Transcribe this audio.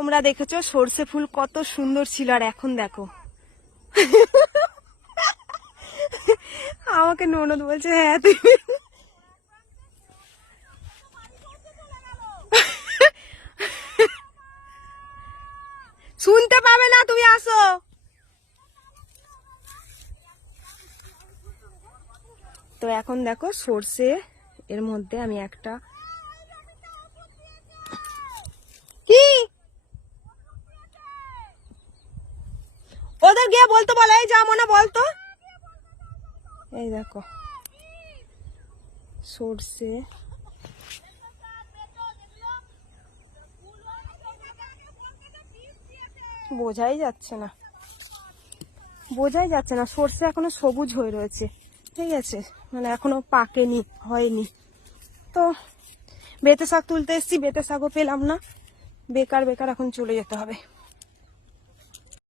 তোমরা দেখেছো সর্ষে ফুল কত সুন্দর ছিল, আর এখন দেখো আমাকে ননদ বলছে হ্যাঁ তুই শুনতে পাবে না, তুমি আসো। তো এখন দেখো সর্ষে, এর মধ্যে আমি একটা কি ওদের গিয়ে বলতো, বলো এই যাবো না বলতো। এই দেখো সর্ষে, বোঝাই যাচ্ছে না, বোঝাই যাচ্ছে না। সর্ষে এখনো সবুজ হয়ে রয়েছে, ঠিক আছে, মানে এখনো পাকেনি, হয়নি। তো বেতে শাক তুলতে এসছি, বেতে শাকও পেলাম না, বেকার বেকার এখন চলে যেতে হবে।